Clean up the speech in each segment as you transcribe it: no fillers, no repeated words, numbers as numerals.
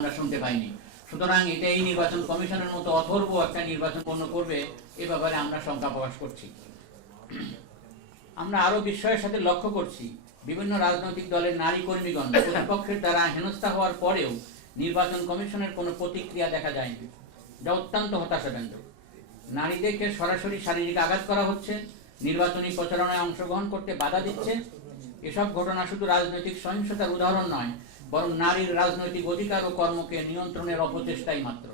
আমরা শুনতে পাইনি। সুতরাং এটা এই নির্বাচন কমিশনের মতো অথর্ব একটা নির্বাচন পূর্ণ করবে এ ব্যাপারে আমরা শঙ্কা প্রকাশ করছি। আমরা আরো বিস্ময়ের সাথে লক্ষ্য করছি বিভিন্ন রাজনৈতিক দলের নারী কর্মীগণ প্রতিপক্ষের দ্বারা হেনস্থা হওয়ার পরেও নির্বাচন কমিশনের কোনো প্রতিক্রিয়া দেখা যায়নি, যা অত্যন্ত হতাশাব্যঞ্জক। নারীদেরকে সরাসরি শারীরিক আঘাত করা হচ্ছে, নির্বাচনী প্রচারণায় অংশগ্রহণ করতে বাধা দিচ্ছে। এসব ঘটনা শুধু রাজনৈতিক সহিংসতার উদাহরণ নয়, বরং নারীর রাজনৈতিক অধিকার ও কর্মকে নিয়ন্ত্রণের অপচেষ্টাই মাত্র।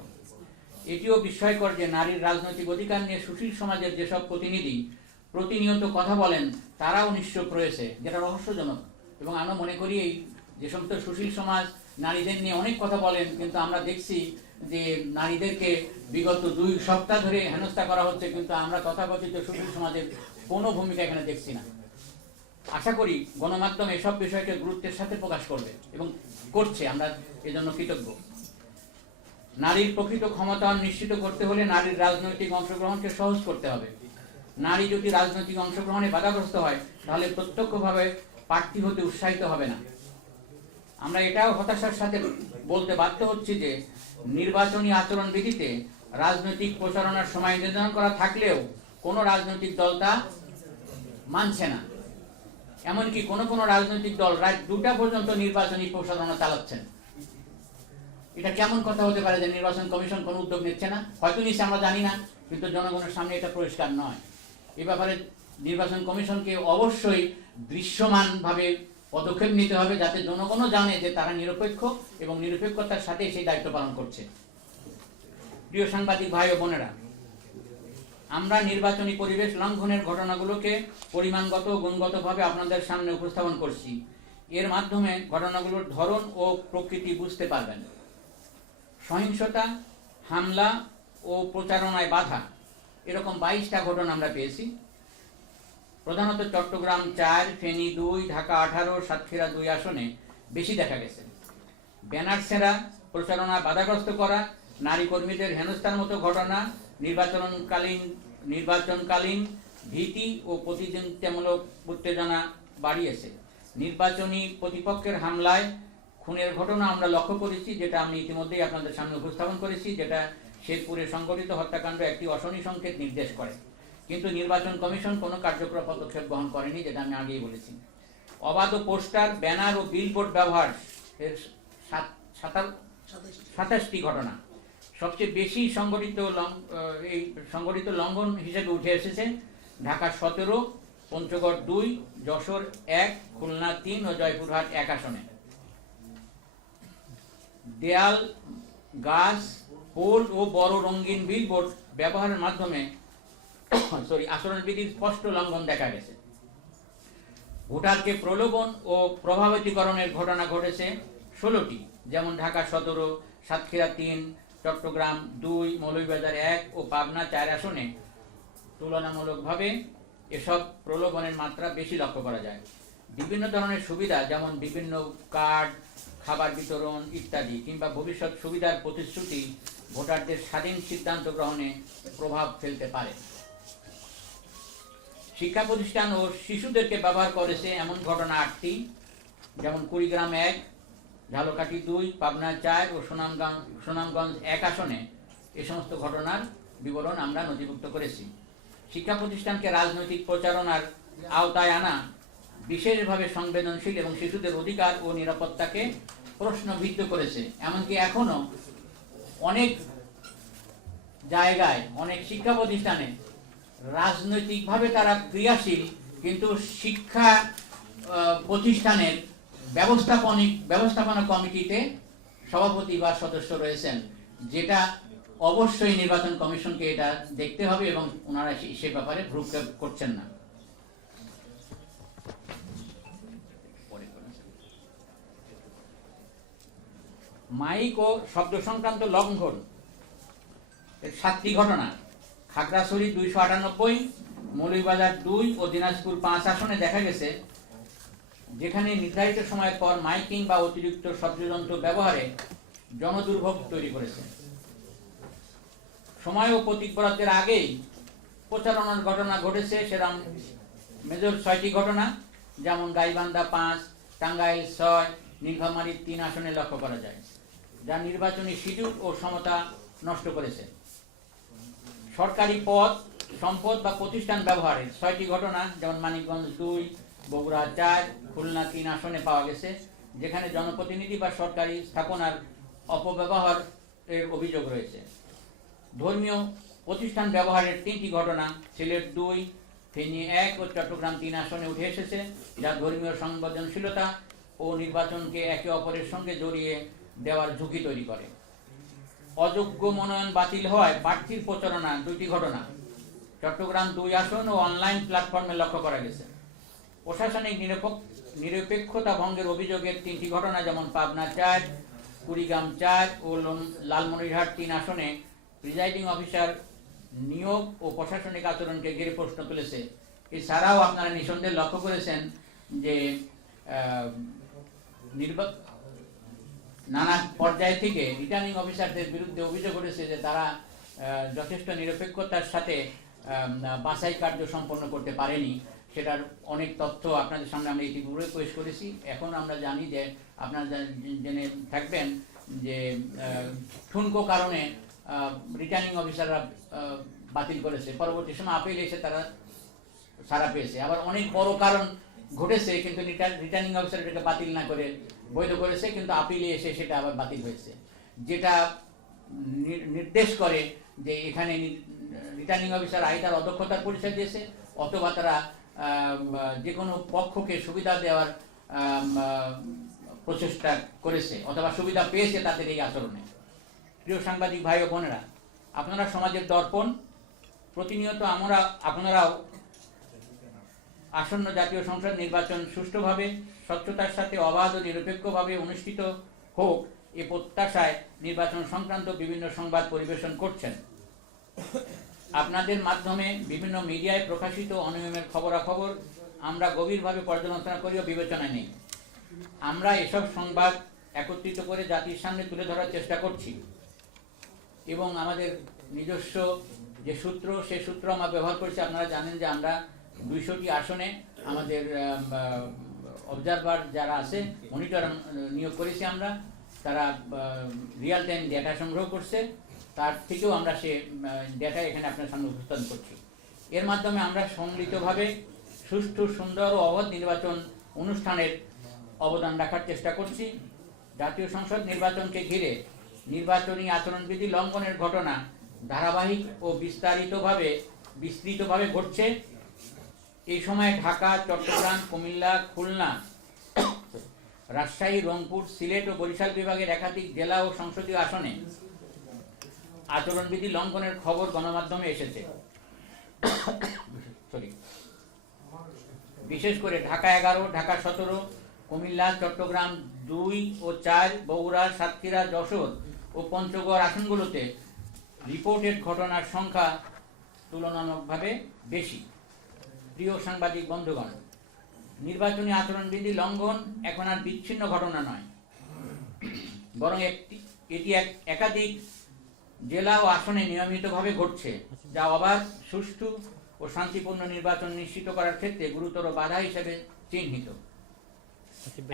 এটিও বিস্ময়কর যে নারীর রাজনৈতিক অধিকার নিয়ে সুশীল সমাজের যেসব প্রতিনিধি প্রতিনিয়ত কথা বলেন তারাও নিশ্চুপ রয়েছে, যেটা রহস্যজনক। এবং আমরা মনে করি এই যে সমস্ত সুশীল সমাজ নারীদের নিয়ে অনেক কথা বলেন, কিন্তু আমরা দেখছি যে নারীদেরকে বিগত 2 সপ্তাহ ধরে হেনস্থা করা হচ্ছে, কিন্তু আমরা তথাকথিত সুশীল সমাজের কোনো ভূমিকা এখানে দেখছি না। আশা করি গণমাধ্যম এসব বিষয়কে গুরুত্বের সাথে প্রকাশ করবে এবং করছে, আমরা এজন্য কৃতজ্ঞ। নারীর প্রকৃত ক্ষমতায়ন নিশ্চিত করতে হলে নারীর রাজনৈতিক অংশগ্রহণকে সহজ করতে হবে। নারী যদি রাজনৈতিক অংশগ্রহণে বাধাগ্রস্ত হয় তাহলে প্রত্যক্ষভাবে প্রার্থী হতে উৎসাহিত হবে না। আমরা এটাও হতাশার সাথে বলতে বাধ্য হচ্ছি যে নির্বাচনী আচরণবিধিতে রাজনৈতিক প্রচারণার সময় নির্ধারণ করা থাকলেও কোনো রাজনৈতিক দল তা মানছে না। এমনকি কোনো রাজনৈতিক দল রাত 2টা পর্যন্ত নির্বাচনী প্রচারণা চালাচ্ছেন। এটা কেমন কথা হতে পারে যে নির্বাচন কমিশন কোনো উদ্যোগ নিচ্ছে না? হয়তো নিচ্ছে, আমরা জানি না, কিন্তু জনগণের সামনে এটা পরিষ্কার নয়। এ ব্যাপারে নির্বাচন কমিশনকে অবশ্যই দৃশ্যমানভাবে পদক্ষেপ নিতে হবে, যাতে জনগণও জানে যে তারা নিরপেক্ষ এবং নিরপেক্ষতার সাথে সেই দায়িত্ব পালন করছে। প্রিয় সাংবাদিক ভাই ও বোনেরা, আমরা নির্বাচনী পরিবেশ লঙ্ঘনের ঘটনাগুলোকে পরিমাণগত ও গুণগতভাবে আপনাদের সামনে উপস্থাপন করছি। এর মাধ্যমে ঘটনাগুলোর ধরন ও প্রকৃতি বুঝতে পারবেন। সহিংসতা, হামলা ও প্রচারণায় বাধা, এরকম 22টা ঘটনা আমরা পেয়েছি। প্রধানত চট্টগ্রাম 4, ফেনী 2, ঢাকা 18, সাতক্ষীরা 2 আসনে বেশি দেখা গেছে। ব্যানার ছেঁড়া, প্রচারণা বাধাগ্রস্ত করা, নারী কর্মীদের হেনস্থার মতো ঘটনা নির্বাচনকালীন ভীতি ও প্রতিদ্বন্দ্বিতামূলক উত্তেজনা বাড়িয়েছে। নির্বাচনী প্রতিপক্ষের হামলায় খুনের ঘটনা আমরা লক্ষ্য করেছি, যেটা আমি ইতিমধ্যেই আপনাদের সামনে উপস্থাপন করেছি, যেটা শেরপুরে সংঘটিত হত্যাকাণ্ড একটি অশনি সংকেত নির্দেশ করে। কিন্তু নির্বাচন কমিশন কোনো কার্যকর পদক্ষেপ গ্রহণ করেনি, যেটা আমি আগেই বলেছি। অবাধ পোস্টার, ব্যানার ও বিলবোর্ড ব্যবহার এর 27টি ঘটনা সবচেয়ে বেশি সংগঠিত লঙ্ঘন হিসেবে উঠে এসেছে ঢাকা 17, পঞ্চগড় 2, যশোর 1, খুলনা 3 ও জয়পুরহাট 1 আসনে। দেয়াল, গাছ, পোল ও বড় রঙিন বিলবোর্ড ব্যবহারের মাধ্যমে আচরণবিধির স্পষ্ট লঙ্ঘন দেখা গেছে। ভোটারকে প্রলোভন ও প্রভাবিতকরণের ঘটনা ঘটেছে 16টি, যেমন ঢাকা 17, সাতক্ষীরা 3, চট্টগ্রাম 2, মৌলভীবাজার 1 ও পাবনা 4 আসনে তুলনামূলকভাবে এসব প্রলোভনের মাত্রা বেশি লক্ষ্য করা যায়। বিভিন্ন ধরনের সুবিধা, যেমন বিভিন্ন কার্ড, খাবার বিতরণ ইত্যাদি, কিংবা ভবিষ্যৎ সুবিধার প্রতিশ্রুতি ভোটারদের স্বাধীন সিদ্ধান্ত গ্রহণে প্রভাব ফেলতে পারে। শিক্ষা প্রতিষ্ঠান ও শিশুদেরকে ব্যবহার করেছে এমন ঘটনা 8টি, যেমন কুড়িগ্রাম 1, ঝালকাঠি 2, পাবনা 4 ও সুনামগঞ্জ 1 আসনে এ সমস্ত ঘটনার বিবরণ আমরা নথিভুক্ত করেছি। শিক্ষা প্রতিষ্ঠানকে রাজনৈতিক প্রচারণার আওতায় আনা বিশেষভাবে সংবেদনশীল এবং শিশুদের অধিকার ও নিরাপত্তাকে প্রশ্নবিদ্ধ করেছে। এমনকি এখনো অনেক জায়গায়, অনেক শিক্ষা প্রতিষ্ঠানে রাজনৈতিকভাবে তারা ক্রিয়াশীল, কিন্তু শিক্ষা প্রতিষ্ঠানের ব্যবস্থাপনা কমিটিতে সভাপতি বা সদস্য রয়েছেন, যেটা অবশ্যই নির্বাচন কমিশনকে এটা দেখতে হবে এবং ওনারা সে ব্যাপারে ভ্রুক্ষেপ করছেন না। মাইক ও শব্দ সংক্রান্ত লঙ্ঘন এর 7টি ঘটনা খাগড়াছড়ি 298, মৌলভীবাজার 2 ও দিনাজপুর 5 আসনে দেখা গেছে, যেখানে নির্ধারিত সময়ের পর মাইকিং বা অতিরিক্ত শব্দযন্ত্র ব্যবহারে জনদুর্ভোগ তৈরি করেছে। সময় ও প্রতীক বরাদ্দের আগেই প্রচারণার ঘটনা ঘটেছে সেরকম মেজর 6টি ঘটনা, যেমন গাইবান্ধা 5, টাঙ্গাইল 6, নীলফামারী 3 আসনে লক্ষ্য করা যায়। যা নির্বাচনী শিডিউল ও সমতা নষ্ট করেছে। সরকারি পদ, সম্পদ বা প্রতিষ্ঠান ব্যবহারের 6টি ঘটনা, যেমন মানিকগঞ্জ 2, বগুড়া 4, খুলনা 3 আসনে পাওয়া গেছে, যেখানে জনপ্রতিনিধি বা সরকারি স্থাপনার অপব্যবহার এর অভিযোগ রয়েছে। ধর্মীয় প্রতিষ্ঠান ব্যবহারের 3টি ঘটনা সিলেট 2, ফেনী 1 ও চট্টগ্রাম 3 আসনে উঠে এসেছে, যা ধর্মীয় সংবেদনশীলতা ও নির্বাচনকে একে অপরের সঙ্গে জড়িয়ে দেওয়ার ঝুঁকি তৈরি করে। অযোগ্য মনোনয়ন বাতিল হওয়ায় প্রার্থীর প্রচারণা 2টি ঘটনা চট্টগ্রাম 2 আসন ও অনলাইন প্ল্যাটফর্মে লক্ষ্য করা গেছে। প্রশাসনিক নিরপেক্ষতা ভঙ্গের অভিযোগের 3টি ঘটনা, যেমন পাবনা 4, কুড়িগ্রাম 4 ও লালমনিরহাট 3 আসনে প্রিজাইডিং অফিসার নিয়োগ ও প্রশাসনিক আচরণকে ঘিরে প্রশ্ন তুলেছে। এছাড়াও আপনারা নিঃসন্দেহে লক্ষ্য করেছেন যে নানা পর্যায় থেকে রিটার্নিং অফিসারদের বিরুদ্ধে অভিযোগ উঠেছে যে তারা যথেষ্ট নিরপেক্ষতার সাথে বাছাই কার্য সম্পন্ন করতে পারেনি। সেটার অনেক তথ্য আপনাদের সামনে আমরা ইতিপূর্বে পেশ করেছি। এখন আমরা জানি যে আপনারা জেনে থাকবেন যে ঠুনকো কারণে রিটার্নিং অফিসাররা বাতিল করেছে, পরবর্তী সময় আপিল এসে তারা ছাড়া পেয়েছে। আবার অনেক বড় কারণ ঘটেছে, কিন্তু রিটার্নিং অফিসার এটাকে বাতিল না করে বৈধ করেছে, কিন্তু আপিলে এসে সেটা আবার বাতিল হয়েছে, যেটা নির্দেশ করে যে এখানে রিটার্নিং অফিসার আইতার অদক্ষতার পরিচয় দিয়েছে, অথবা তারা যে কোনো পক্ষকে সুবিধা দেওয়ার প্রচেষ্টা করেছে, অথবা সুবিধা পেয়েছে তাদের এই আচরণে। প্রিয় সাংবাদিক ভাই ও বোনেরা, আপনারা সমাজের দর্পণ। প্রতিনিয়ত আপনারাও আসন্ন জাতীয় সংসদ নির্বাচন সুষ্ঠুভাবে, স্বচ্ছতার সাথে, অবাধ ও নিরপেক্ষভাবে অনুষ্ঠিত হোক এ প্রত্যাশায় নির্বাচন সংক্রান্ত বিভিন্ন সংবাদ পরিবেশন করছেন। আপনাদের মাধ্যমে বিভিন্ন মিডিয়ায় প্রকাশিত অনিয়মের খবরাখবর আমরা গভীরভাবে পর্যালোচনা করি ও বিবেচনায় নেই। আমরা এসব সংবাদ একত্রিত করে জাতির সামনে তুলে ধরার চেষ্টা করছি, এবং আমাদের নিজস্ব যে সূত্র, সে সূত্র আমরা ব্যবহার করছি। আপনারা জানেন যে আমরা 200টি আসনে আমাদের অবজারভার যারা আছে, মনিটর নিয়োগ করেছি আমরা, তারা রিয়েল টাইম ডেটা সংগ্রহ করছে, তার থেকেও আমরা সে ডেটা এখানে আপনার সামনে উপস্থাপন করছি। এর মাধ্যমে আমরা সম্মিলিতভাবে সুষ্ঠু, সুন্দর ও অবাধ নির্বাচন অনুষ্ঠানের অবদান রাখার চেষ্টা করছি। জাতীয় সংসদ নির্বাচনকে ঘিরে নির্বাচনী আচরণবিধি লঙ্ঘনের ঘটনা ধারাবাহিক ও বিস্তৃতভাবে ঘটছে। এই সময় ঢাকা, চট্টগ্রাম, কুমিল্লা, খুলনা, রাজশাহী, রংপুর, সিলেট ও বরিশাল বিভাগের একাধিক জেলা ও সংসদীয় আসনে আচরণবিধি লঙ্ঘনের খবর গণমাধ্যমে এসেছে। বিশেষ করে ঢাকা 11, ঢাকা 17, কুমিল্লা, চট্টগ্রাম 2 ও 4, বগুড়া, সাতক্ষীরা, যশোর ও পঞ্চগড় আসনগুলোতে রিপোর্টেড ঘটনার সংখ্যা তুলনামূলকভাবে বেশি। প্রিয় সাংবাদিক বন্ধুগণ, নির্বাচনী আচরণবিধি লঙ্ঘন এখন আর বিচ্ছিন্ন ঘটনা নয়, বরং এটি একাধিক জেলা ও আসনে নিয়মিতভাবে ঘটছে, যা অবাধ, সুষ্ঠু ও শান্তিপূর্ণ নির্বাচন নিশ্চিত করার ক্ষেত্রে গুরুতর বাধা হিসেবে চিহ্নিত।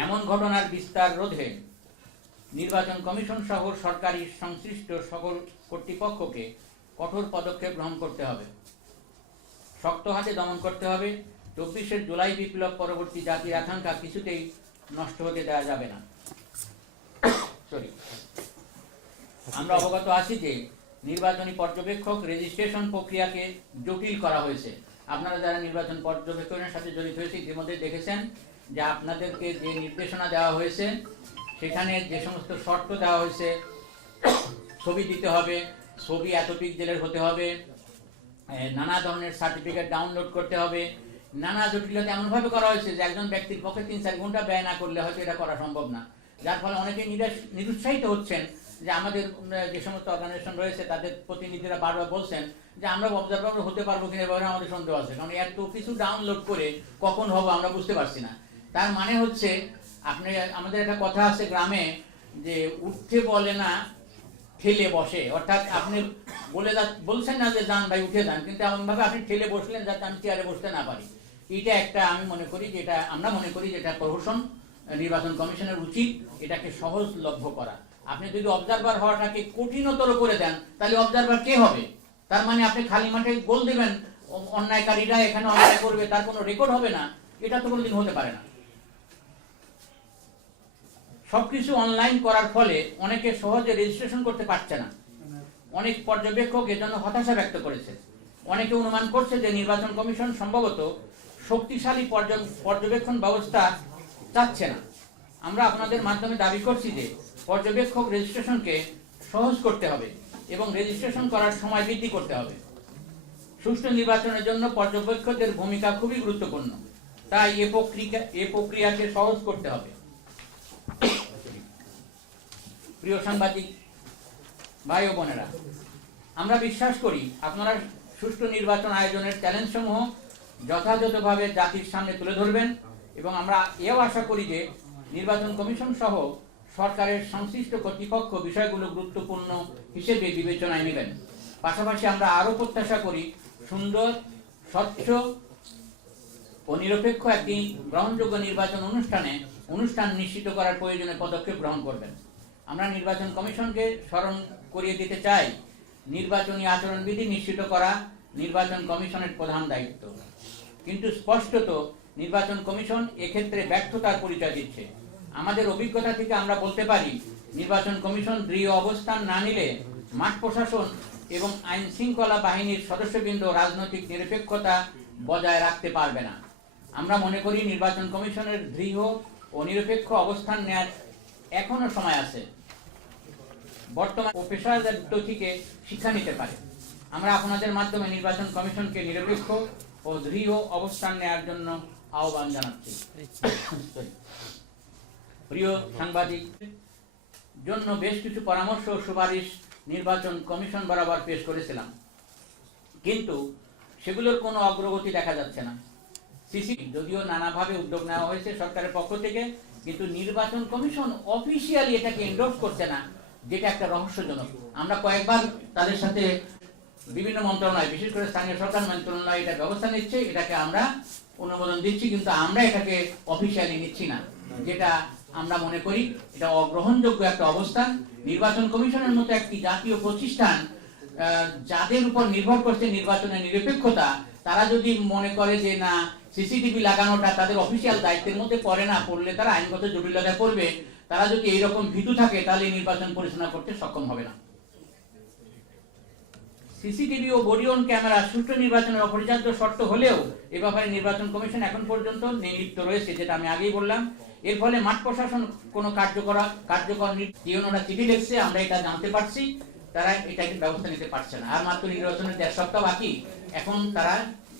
এমন ঘটনার বিস্তার রোধে নির্বাচন কমিশন সহ সরকারি সংশ্লিষ্ট সকল কর্তৃপক্ষকে কঠোর পদক্ষেপ গ্রহণ করতে হবে, শক্ত হাতে দমন করতে হবে। 24 জুলাই বিপ্লব পরবর্তী জাতির আকাঙ্ক্ষা কিছুতেই নষ্ট হতে দেওয়া যাবে না। আমরা অবগত আছি যে নির্বাচনী পর্যবেক্ষক রেজিস্ট্রেশন প্রক্রিয়াকে জটিল করা হয়েছে। আপনারা যারা নির্বাচন পর্যবেক্ষণের সাথে জড়িত হয়েছে ইতিমধ্যে দেখেছেন যে আপনাদেরকে যে নির্দেশনা দেওয়া হয়েছে, সেখানে যে সমস্ত শর্ত দেওয়া হয়েছে, ছবি দিতে হবে, ছবি এত পিক্সেলের হতে হবে, নানা ধরনের সার্টিফিকেট ডাউনলোড করতে হবে, নানা জটিলতা এমনভাবে করা হয়েছে যে একজন ব্যক্তির পক্ষে 3-4 ঘন্টা ব্যয় না করলে হয়তো এটা করা সম্ভব না। যার ফলে অনেকে নিরুৎসাহিত হচ্ছেন যে আমাদের যে সমস্ত অর্গানাইজেশন রয়েছে তাদের প্রতিনিধিরা বারবার বলছেন যে আমরা অবজারভার হতে পারবো কিনা, এভাবে আমাদের সন্দেহ আছে, কারণ এত কিছু ডাউনলোড করে কখন হবো আমরা বুঝতে পারছি না। তার মানে হচ্ছে আমাদের একটা কথা আছে গ্রামে যে উঠতে বলে না, ঠেলে বসে। অর্থাৎ আপনি বলছেন না যে যান ভাই উঠে যান, কিন্তু এমনভাবে আপনি ঠেলে বসলেন যাতে আমি চেয়ারে বসতে না পারি। এটা একটা আমরা মনে করি যে এটা প্রহসন। নির্বাচন কমিশনের উচিত এটাকে সহজলভ্য করা। আপনি যদি অবজারভার হওয়াটাকে কঠিনতর করে দেন তাহলে অবজারভার কে হবে? তার মানে আপনি খালি মাঠে গোল দেবেন, অন্যায়কারীরা এখানে অন্যায় করবে, তার কোনো রেকর্ড হবে না, এটা তো কোনোদিন হতে পারে না। সবকিছু অনলাইন করার ফলে অনেকে সহজে রেজিস্ট্রেশন করতে পারছে না। অনেক পর্যবেক্ষক এজন্য হতাশা ব্যক্ত করেছে। অনেকে অনুমান করছে যে নির্বাচন কমিশন সম্ভবত শক্তিশালী পর্যবেক্ষণ ব্যবস্থা চাচ্ছে না। আমরা আপনাদের মাধ্যমে দাবি করছি যে পর্যবেক্ষক রেজিস্ট্রেশনকে সহজ করতে হবে এবং রেজিস্ট্রেশন করার সময় বৃদ্ধি করতে হবে। সুষ্ঠু নির্বাচনের জন্য পর্যবেক্ষকদের ভূমিকা খুবই গুরুত্বপূর্ণ, তাই এ প্রক্রিয়াকে সহজ করতে হবে। প্রিয় সাংবাদিক ভাই ও বোনেরা, আমরা বিশ্বাস করি আপনারা সুষ্ঠু নির্বাচন আয়োজনের চ্যালেঞ্জসমূহ যথাযথভাবে জাতির সামনে তুলে ধরবেন এবং আমরা এও আশা করি যে নির্বাচন কমিশন সহ সরকারের সংশ্লিষ্ট কর্তৃপক্ষ বিষয়গুলো গুরুত্বপূর্ণ হিসেবে বিবেচনায় নেবেন। পাশাপাশি আমরা আরও প্রত্যাশা করি সুন্দর, স্বচ্ছ ও নিরপেক্ষ একটি গ্রহণযোগ্য নির্বাচন অনুষ্ঠান নিশ্চিত করার প্রয়োজনে পদক্ষেপ গ্রহণ করবেন। আমরা নির্বাচন কমিশনকে স্মরণ করিয়ে দিতে চাই, নির্বাচনী আচরণবিধি নিশ্চিত করা নির্বাচন কমিশনের প্রধান দায়িত্ব। কিন্তু স্পষ্টত নির্বাচন কমিশন এক্ষেত্রে ব্যর্থতার পরিচয় দিচ্ছে। আমাদের অভিজ্ঞতা থেকে আমরা বলতে পারি, নির্বাচন কমিশন দৃঢ় অবস্থান না নিলে মাঠ প্রশাসন এবং আইন শৃঙ্খলা বাহিনীর সদস্যবৃন্দ রাজনৈতিক নিরপেক্ষতা বজায় রাখতে পারবে না। আমরা মনে করি নির্বাচন কমিশনের দৃঢ় ও নিরপেক্ষ অবস্থান নেওয়ার এখনো সময় আছে। বর্তমান ও পেশাদারিত্ব থেকে শিক্ষা নিতে পারে। আমরা আপনাদের মাধ্যমে নির্বাচন কমিশনকে নিরপেক্ষ ও দৃঢ় অবস্থান নেওয়ার জন্য আহ্বান জানাচ্ছি। প্রিয় সাংবাদিক, জন্য বেশ কিছু পরামর্শ ও সুপারিশ নির্বাচন কমিশন বরাবর পেশ করেছিলাম, কিন্তু সেগুলোর কোনো অগ্রগতি দেখা যাচ্ছে না। যদিও নানাভাবে উদ্যোগ নেওয়া হয়েছে সরকারের পক্ষ থেকে, কিন্তু নির্বাচন কমিশন অফিসিয়ালি এটাকে এন্ডোর্স করছে না, যেটা একটা রহস্যজনক। আমরা কয়েকবার তাদের সাথে বিভিন্ন মন্ত্রণালয়, বিশেষ করে স্থানীয় সরকার মন্ত্রণালয় এটা ব্যবস্থা নিচ্ছে, এটাকে আমরা অনুমোদন দিচ্ছি, কিন্তু আমরা এটাকে অফিসিয়ালি নিচ্ছি না, যেটা আমরা মনে করি এটা অগ্রহণযোগ্য একটা অবস্থান। নির্বাচন কমিশনের মতো একটি জাতীয় প্রতিষ্ঠান যাদের উপর নির্ভর করছে নির্বাচনের নিরপেক্ষতা, তারা যদি মনে করে যে না সিসিটিভি লাগানোটা তাদের অফিসিয়াল দায়িত্বের মধ্যে পড়ে না, পড়লে তারা আইনগত জটিলতায় পড়বে, তারা যদি এইরকম ভীতু থাকে তাহলে নির্বাচন পরিচালনা করতে সক্ষম হবে না। সিসিটিভি ও বডি অন ক্যামেরা সুষ্ঠু নির্বাচনের অপরিহার্য শর্ত হলেও এ ব্যাপারে নির্বাচন কমিশন এখন পর্যন্ত নির্লিপ্ত রয়েছে, যেটা আমি আগেই বললাম। এর ফলে মাঠ প্রশাসন কোনো কার্যকর ওনারা চিঠি লিখছে, আমরা এটা জানতে পারছি, তারা এটাকে ব্যবস্থা নিতে পারছে না। আর মাত্র নির্বাচনের 1.5 সপ্তাহ বাকি, এখন তারা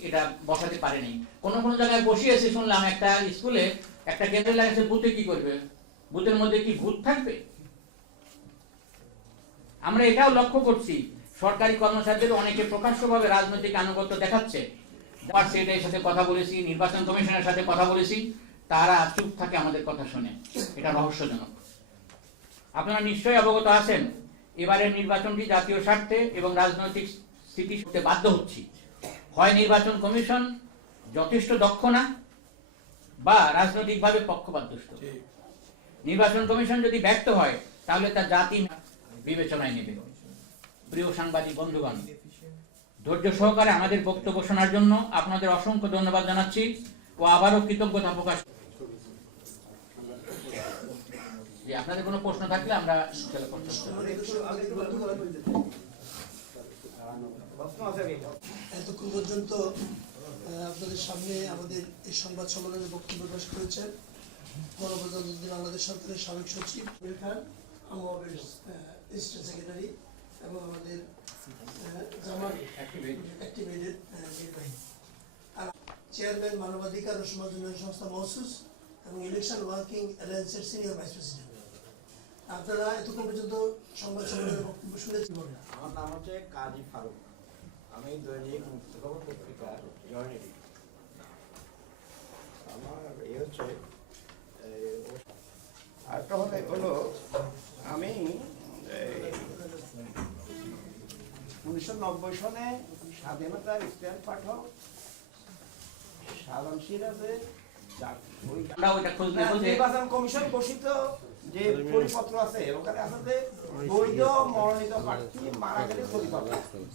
এটা বসাতে পারেনি। কোন কোন জায়গায় বসিয়েছে শুনলাম, একটা স্কুলে একটা কেন্দ্র লাগছে, বুথে কি করবে? বুথের মধ্যে কি ভূত থাকবে? আমরা এটাও লক্ষ্য করছি, সরকারি কর্মচারীদের অনেকে প্রকাশ্যভাবে রাজনৈতিক আনুগত্য দেখাচ্ছে। সেটার সাথে কথা বলেছি, নির্বাচন কমিশনের সাথে কথা বলেছি, তারা চুপ থাকে আমাদের কথা শুনে, এটা রহস্যজনক। আপনারা নিশ্চয়ই অবগত আছেন, এবারের নির্বাচনটি জাতীয় স্বার্থে এবং রাজনৈতিক স্থিতি বাধ্য হচ্ছি। হয় নির্বাচন কমিশন যথেষ্ট দক্ষ না, বা রাজনৈতিকভাবে পক্ষপাতদুষ্ট। নির্বাচন কমিশন যদি ব্যর্থ হয় তাহলে তা জাতি বিবেচনায় নেবে। প্রিয় সাংবাদিক বন্ধুগণ, ধৈর্য সহকারে আমাদের বক্তব্য শোনার জন্য আপনাদের অসংখ্য ধন্যবাদ জানাচ্ছি ও আবারও কৃতজ্ঞতা প্রকাশ। যে আপনাদের কোনো প্রশ্ন থাকলে আমরা এতক্ষণ পর্যন্ত আপনাদের সামনে আমাদের এই সংবাদ সম্মেলনে বক্তব্য প্রকাশ করেছেন গণপ্রজাতন্ত্রী বাংলাদেশ সরকারের সাবেক সচিব খান, আমাদের স্টেট সেক্রেটারি এবং আমাদের জামাত অ্যাক্টিভেটেড নির্বাহী চেয়ারম্যান মানবাধিকার ও সমাজ উন্নয়ন সংস্থা মহসুস এবং ইলেকশন ওয়ার্কিং অ্যালায়েন্সের সিনিয়র ভাইস প্রেসিডেন্ট। আপনারা এতক্ষণ পর্যন্ত সংবাদ সম্মেলনের বক্তব্য শুনেছি। আমার নাম হচ্ছে কাজী ফারুক, আমি দৈনিক মুক্তখবর পত্রিকার জয়েন্ট এডিটর। আমার এ হচ্ছে আরেকটা হলো আমি 1990 সনে স্বাধীনতার ইতিহাস পাঠক সাধারণ সিরাজে নির্বাচন কমিশন ঘোষিত যে পরিপত্র আছে ওখানে আসলে বৈধ মনোনীত প্রার্থী মারা গেলে ক্ষতি পাবে।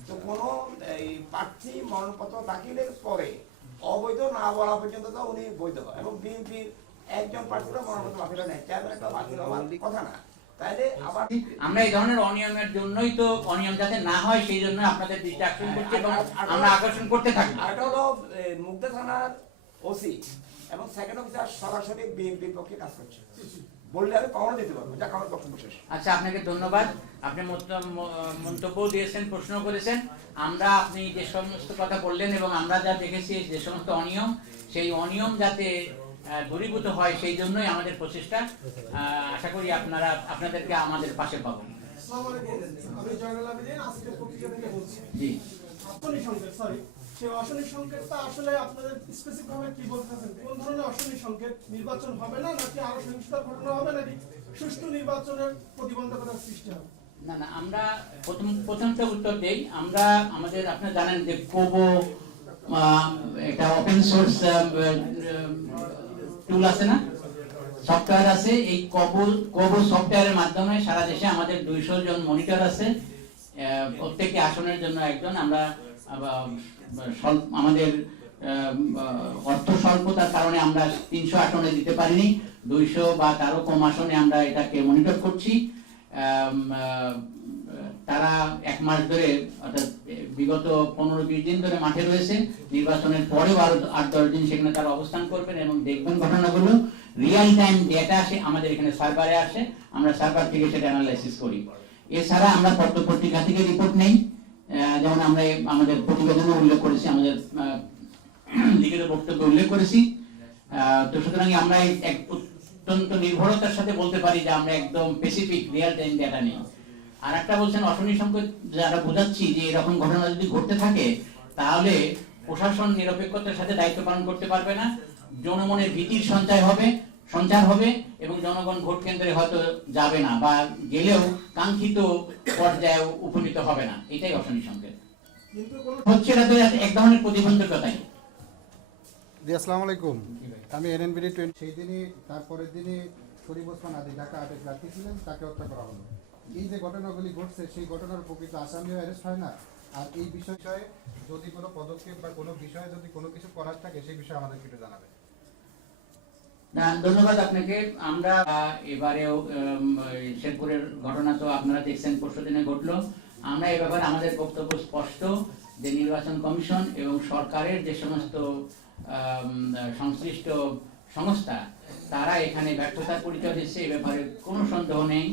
তো কোনো এই প্রার্থী মনোনয়নপত্র দাখিলের পরে অবৈধ না বলা পর্যন্ত তো উনি বৈধ, এবং বিএনপির একজন প্রার্থীরা মনোনয়নপত্র বাতিল নেয়, চেয়ারম্যান একটা বাতিল হওয়ার কথা না। তাইলে আবার আমরা এই ধরনের অনিয়মের জন্যই তো, অনিয়ম যাতে না হয় সেই জন্য আপনাদের দৃষ্টি আকর্ষণ করছি এবং আমরা আকর্ষণ করতে থাকি। আর এটা হলো মুগদা থানার ওসি এবং সেকেন্ড অফিসার সরাসরি বিএনপির পক্ষে কাজ করছে বললে আমি কখনো দিতে পারবো। যা আমার বক্তব্য শেষ। আচ্ছা, আপনাকে ধন্যবাদ। আপনি মন্তব্য দিয়েছেন, প্রশ্ন করেছেন। আমরা আপনি যে সমস্ত কথা বললেন এবং আমরা যা দেখেছি যে সমস্ত অনিয়ম, সেই অনিয়ম যাতে দূরীভূত হয় সেই জন্যই আমাদের প্রচেষ্টা। আশা করি আপনাদেরকে আমাদের পাশে পাবো। আসসালামু আলাইকুম, আমি জয়নুল আবেদিন, আজকে পত্রিকা থেকে বলছি। জি, অশনি সংকেত, সরি, সেই অশনি সংকেতটা আসলে আপনাদের স্পেসিফিক ভাবে কি বলতেছেন? কোন ধরনের অশনি সংকেত? নির্বাচন হবে না, নাকি আরো সহিংসতার ঘটনা হবে, নাকি সুষ্ঠু নির্বাচনের প্রতিবন্ধকতার সৃষ্টি হবে? না না, আমরা প্রথমটা উত্তর দেই। আমরা আপনারা জানেন যে কোবো একটা ওপেন সোর্স টুল আছে না, সফটওয়্যার আছে। এই কোবো সফটওয়্যারের মাধ্যমে সারা দেশে আমাদের 200 জন মনিটর আছে, প্রত্যেকটি আসনের জন্য একজন। আমরা আমাদের অর্থ স্বল্পতার কারণে আমরা 300 আসনে দিতে পারিনি, 200 বা তারও কম আসনে আমরা এটাকে মনিটর করছি। তারা 1 মাস ধরে, অর্থাৎ বিগত 15-20 দিন ধরে মাঠে রয়েছে। নির্বাচনের পরেও আরো 8-10 দিন সেখানে তারা অবস্থান করবেন এবং দেখবেন ঘটনাগুলো। রিয়েল টাইম ডেটা আসে আমাদের এখানে সার্ভারে আসে, আমরা সার্ভার থেকে সেটা অ্যানালাইসিস করি। এছাড়া আমরা পত্র-পত্রিকা থেকে রিপোর্ট নেই, যেমন আমরা আমাদের প্রতিবেদনে উল্লেখ করেছি, আমাদের লিখিত বক্তব্যে উল্লেখ করেছি। তো সুতরাং আমরা অত্যন্ত নির্ভরতার সাথে বলতে পারি যে আমরা একদম স্পেসিফিক রিয়েল টাইম ডেটা নেই। আর একটা বলছেন অশনি সংকেত, যারা বোঝাচ্ছি যে এরকম ঘটনা যদি ঘটতে থাকে তাহলে প্রশাসন নিরপেক্ষতার সাথে দায়িত্ব পালন করতে পারবে না, জনমনে ভীতির সঞ্চার হবে এবং জনগণ ভোট কেন্দ্রে হয়তো যাবে না, বা গেলেও কাঙ্ক্ষিত পর্যায়ে উপনীত হবে না। এটাই অশনি সংকেত হচ্ছে। এটা তো এক ধরনের প্রতিবন্ধকতাই। জি, আসসালামু আলাইকুম। আমি এনএনবিডি 20 সেই দিনই, তারপরের দিনই শরীফ ওসমান আদি ঢাকা 8-এ প্রার্থী ছিলেন, তাকে হত্যা করা হলো। এই যে ঘটনাগুলি ঘটছে, সেই ঘটনার প্রকৃত আসামিও অ্যারেস্ট হয় না। আর এই বিষয়ে যদি কোনো পদক্ষেপ বা কোনো বিষয়ে যদি কোনো কিছু করার থাকে, সেই বিষয়ে আমাদেরকে একটু জানাবেন। ধন্যবাদ আপনাকে। আমরা এবারেও শেরপুরের ঘটনা তো আপনারা দেখছেন, পরশুদিনে ঘটলো। আমরা এ ব্যাপারে আমাদের বক্তব্য স্পষ্ট যে নির্বাচন কমিশন এবং সরকারের যে সমস্ত সংশ্লিষ্ট সংস্থা, তারা এখানে ব্যর্থতার পরিচয় দিচ্ছে, এ ব্যাপারে কোনো সন্দেহ নেই।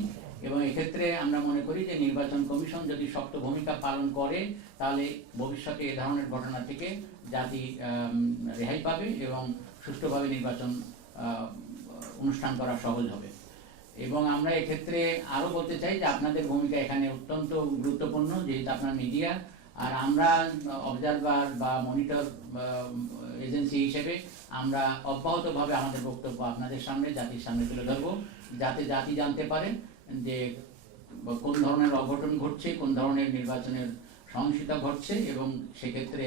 এবং এক্ষেত্রে আমরা মনে করি যে নির্বাচন কমিশন যদি শক্ত ভূমিকা পালন করে তাহলে ভবিষ্যতে এ ধরনের ঘটনা থেকে জাতি রেহাই পাবে এবং সুষ্ঠুভাবে নির্বাচন অনুষ্ঠান করা সহজ হবে। এবং আমরা এক্ষেত্রে আরো বলতে চাই যে আপনাদের ভূমিকা এখানে অত্যন্ত গুরুত্বপূর্ণ, যেহেতু আপনার মিডিয়া। আর আমরা অবজারভার বা মনিটর এজেন্সি হিসেবে আমরা অব্যাহতভাবে আমাদের বক্তব্য আপনাদের সামনে, জাতির সামনে তুলে ধরবো, যাতে জাতি জানতে পারে যে কোন ধরনের অঘটন ঘটছে, কোন ধরনের নির্বাচনের সহিংসতা ঘটছে। এবং সেক্ষেত্রে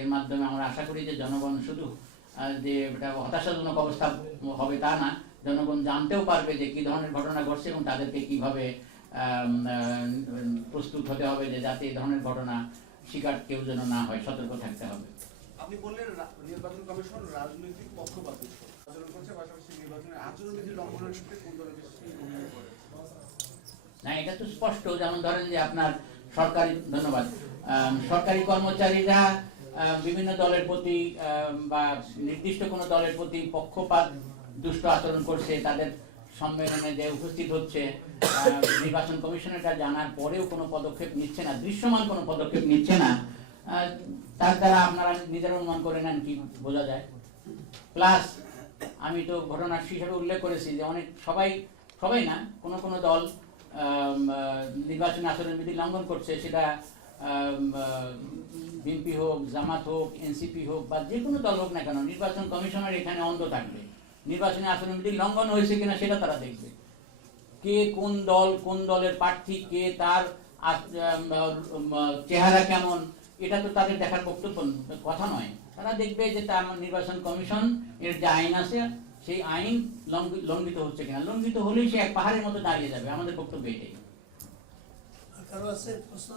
এর মাধ্যমে আমরা আশা করি যে জনগণ শুধু যে এটা হতাশাজনক অবস্থা হবে তা না, জনগণ জানতেও পারবে যে কি ধরনের ঘটনা ঘটছে এবং তাদেরকে কিভাবে প্রস্তুত হতে হবে যে যাতে এই ধরনের ঘটনা শিকার কেউ যেন না হয়, সতর্ক থাকতে হবে। আপনি বললেন নির্বাচন কমিশন রাজনৈতিক পক্ষপাতিত্ব আচরণ করছে, পাশাপাশি নির্বাচনের আচরণবিধি লঙ্ঘনের ক্ষেত্রে কোন দলের বেশি ভূমিকা করে? না, এটা তো স্পষ্ট। যেমন ধরেন যে আপনার সরকারি কর্মচারীরা বিভিন্ন দলের প্রতি বা নির্দিষ্ট কোনো দলের প্রতি পক্ষপাত দুষ্ট আচরণ করছে, তাদের সম্মেলনে যে উপস্থিত হচ্ছে, নির্বাচন কমিশনেরটা জানার পরেও কোনো পদক্ষেপ নিচ্ছে না, দৃশ্যমান কোনো পদক্ষেপ নিচ্ছে না, তার দ্বারা আপনারা নিজেরা অনুমান করে নেন কি বোঝা যায়। প্লাস আমি তো ঘটনার হিসাবে উল্লেখ করেছি যে অনেক সবাই না, কোনো দল নির্বাচনী আচরণবিধি লঙ্ঘন করছে, সেটা বিএনপি হোক, জামাত হোক, এনসিপি হোক বা যে কোনো দল হোক না কেন, নির্বাচন কমিশনের এখানে অন্ধ থাকবে। নির্বাচনী আচরণবিধি লঙ্ঘন হয়েছে কিনা সেটা তারা দেখবে। কে কোন দল, কোন দলের প্রার্থী, কে তার চেহারা কেমন, এটা তো তাদের দেখার বক্তব্য কথা নয়। তারা দেখবে যে তার নির্বাচন কমিশন এর যে আইন আছে সেই আইন লঙ্ঘিত হচ্ছে কিনা। লঙ্ঘিত হলেই সে এক পাহাড়ের মতো দাঁড়িয়ে যাবে। আমাদের বক্তব্য এটাই। আর কারো আছে প্রশ্ন?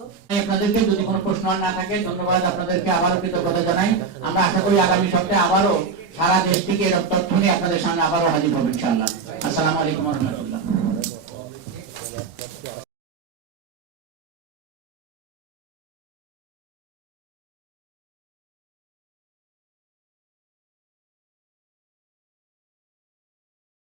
আপনাদেরকে যদি কোনো প্রশ্ন আর না থাকে, ধন্যবাদ আপনাদেরকে, আবারও কৃতজ্ঞতা জানাই। আমরা আশা করি আগামী সপ্তাহে আবারও সারা দেশ থেকে এরকম তথ্য নিয়ে আপনাদের সামনে আবারও হাজির হবো ইনশাআল্লাহ। আসসালামু আলাইকুম ওয়া রাহমাতুল্লাহ।